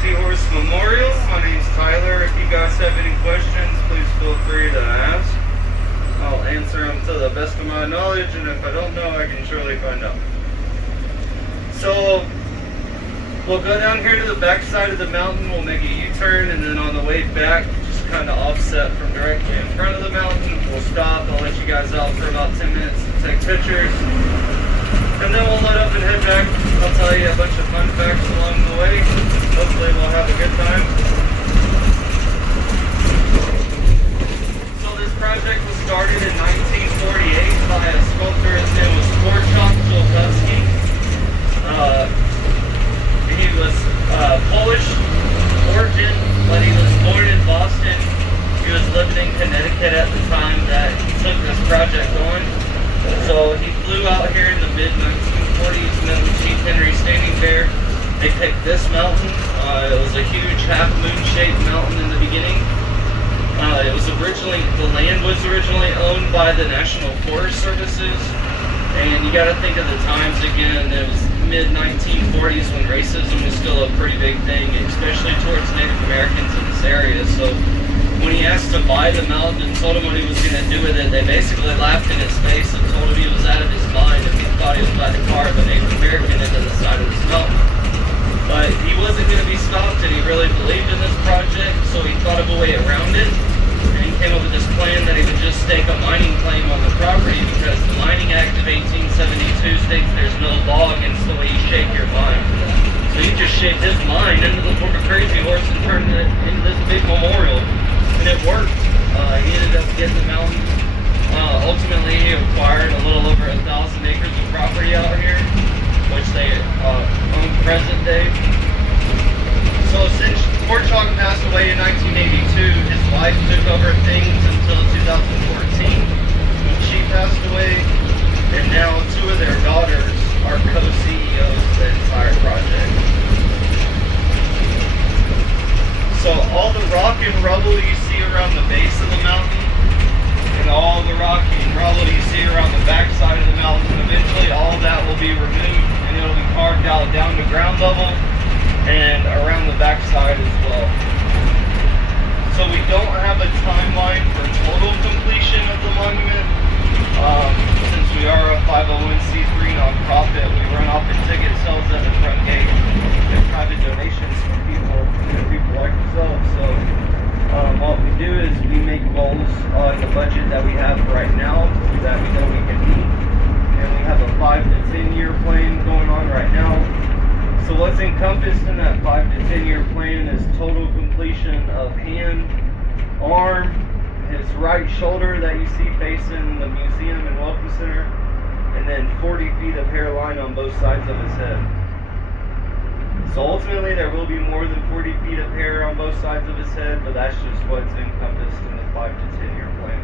Crazy Horse Memorial. My name's Tyler. If you guys have any questions, please feel free to ask. I'll answer them to the best of my knowledge, and if I don't know, I can surely find out. So, we'll go down here to the back side of the mountain, we'll make a U-turn, and then on the way back, just kind of offset from directly in front of the mountain, we'll stop. I'll let you guys out for about 10 minutes to take pictures. And then we'll load up and head back. I'll tell you a bunch of fun facts along the way. Hopefully we'll have a good time. So this project was started in 1948 by a sculptor. His name was Korczak Zolkowski. He was Polish origin, but he was born in Boston. He was living in Connecticut at the time that he took this project on. So he flew out here in the mid-1940s, met with Chief Henry Standing Bear. They picked this mountain. It was a huge half-moon-shaped mountain in the beginning. The land was originally owned by the National Forest Services. And you gotta think of the times again, it was mid-1940s when racism was still a pretty big thing, especially towards Native Americans in this area. So when he asked to buy the mountain and told him what he was going to do with it, they basically laughed in his face and told him he was out of his mind if he thought he was about to carve a Native American into the side of this mountain. But he wasn't going to be stopped, and he really believed in this project, so he thought of a way around it. And he came up with this plan that he would just stake a mining claim on the property because the Mining Act of 1872 states there's no law against the way you shape your mine. So he just shaped his mine into the form of Crazy Horse and turned it into this big memorial. And it worked. He ended up getting the mountain. Ultimately, he acquired a little over 1,000 acres of property out here, which they own present day. So since Korczak passed away in 1982, his wife took over things until 2014 when she passed away, and now two of their daughters are co-CEOs of the entire project. So all the rock and rubble you see around the base of the mountain and all the rock and rubble you see around the back side of the mountain, eventually all of that will be removed and it'll be carved out down to ground level and around the back side as well. So we don't have a timeline for total completion of the monument. Since we are a 501c3 nonprofit, we run off the ticket sales at the front gate and private donations from people like yourselves. So what we do is we make goals on the budget that we have right now that we know we can meet, and we have a 5 to 10 year plan going on right now. So what's encompassed in that 5 to 10 year plan is total completion of hand, arm, his right shoulder that you see facing the museum and welcome center, and then 40 feet of hairline on both sides of his head. So ultimately there will be more than 40 feet of hair on both sides of his head, but that's just what's encompassed in the 5 to 10 year plan.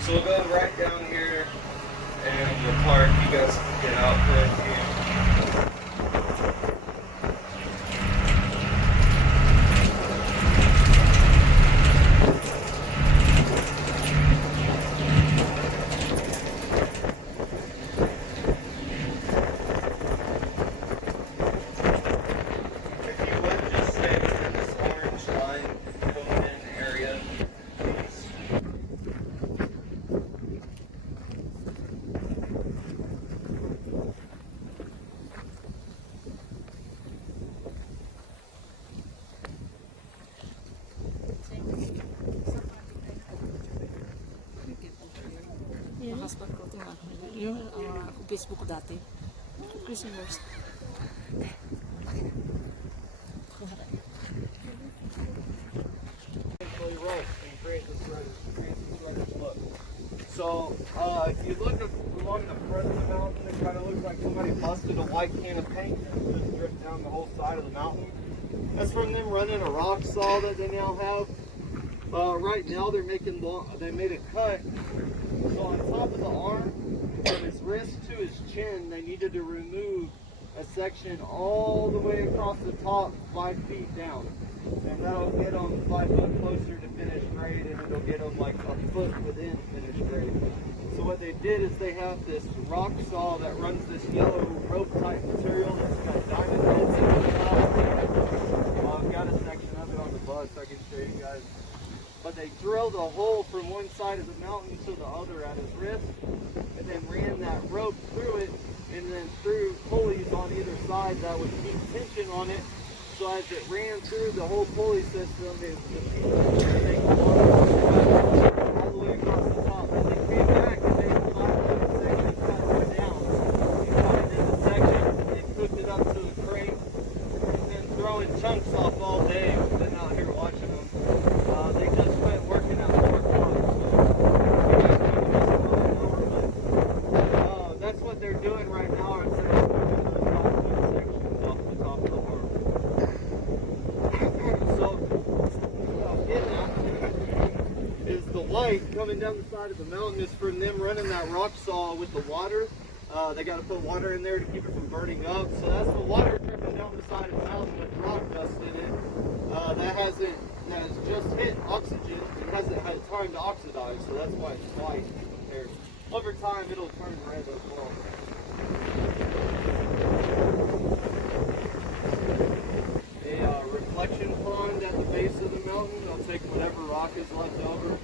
So we'll go right down here and we'll park. You guys can get out for a few. Husband ko, tingnan. Yung Facebook ko dati. Crazy Horse. So, if you look along the front of the mountain, it kind of looks like somebody busted a white can of paint and just dripped down the whole side of the mountain. That's from them running a rock saw that they now have. Right now they made a cut. So on top of the arm, from his wrist to his chin, they needed to remove a section all the way across the top 5 feet down. And that'll get them 5 foot closer to finished grade, and it'll get them like a foot within finished grade. So what they did is they have this rock saw that runs this yellow rope type material that's got diamond heads in it. I've got a section of it on the bus I can show you guys. But they drilled a hole from one side of the mountain to the other at his wrist, and then ran that rope through it, and then threw pulleys on either side that would keep tension on it. So as it ran through the whole pulley system, it was take the water all the way across the top. And they came back and they climbed the section cut it down. They cut it into sections, they hooked it up to the crane, and then throwing chunks off all day. We've been out here watching them. They just went working at 4 o'clock. That's what they're doing right now. Instead of working those sections off the top of the arm. So, what I'm getting at is the light coming down the side of the mountain is from them running that rock saw with the water. They got to put water in there to keep it from burning up. So that's the water dripping down the side of the mountain with rock dust in it. That has just hit oxygen and hasn't had time to oxidize. So that's why it's white there. Over time, it'll turn red as well. A reflection pond at the base of the mountain. They'll take whatever rock is left over,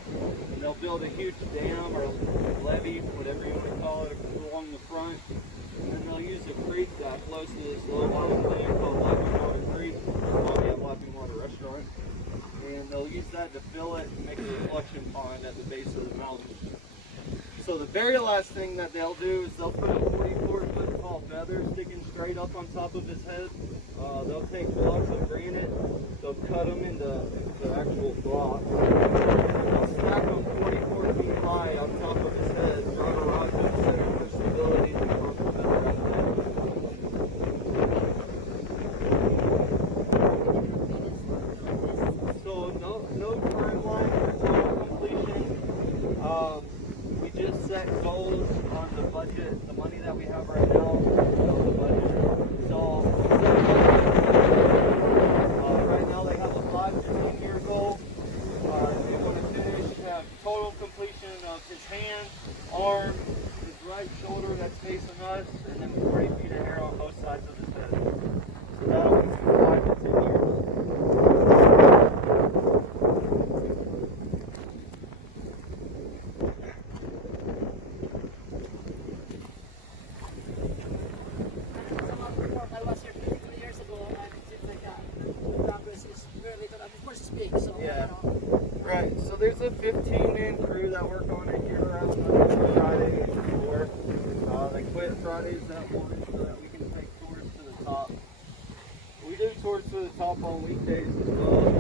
and they'll build a huge dam or levee, whatever you want to call it, along the front. And then they'll use a creek that flows to this low mountain thing called Laughing Water Creek. Laughing Water Restaurant. And they'll use that to fill it and make a reflection pond at the base of the mountain. So the very last thing that they'll do is they'll put a 44-foot tall feather sticking straight up on top of his head. They'll take blocks of granite, they'll cut them into actual blocks, and they'll stack them 44 feet high on top of his head, drive a rod to his head for stability to cross the feather in the head. So no timeline for total completion. We just set goals on the budget, the money that we have right now, the budget. So right now they have a 5 to 10 year goal. They want to finish, have total completion of his hand, arm, his right shoulder that's facing us, and then 40 feet of hair on both sides of his head. So that'll be 5 to 10 years. I was here 22 years ago, and it seems like the progress is very little. Of course, it's big, so Yeah. you know. Right, so there's a 15-man crew that work on it here around Monday through Friday, 8 to 4. They quit Fridays at 1 so that we can take tours to the top. We do tours to the top on weekdays as well.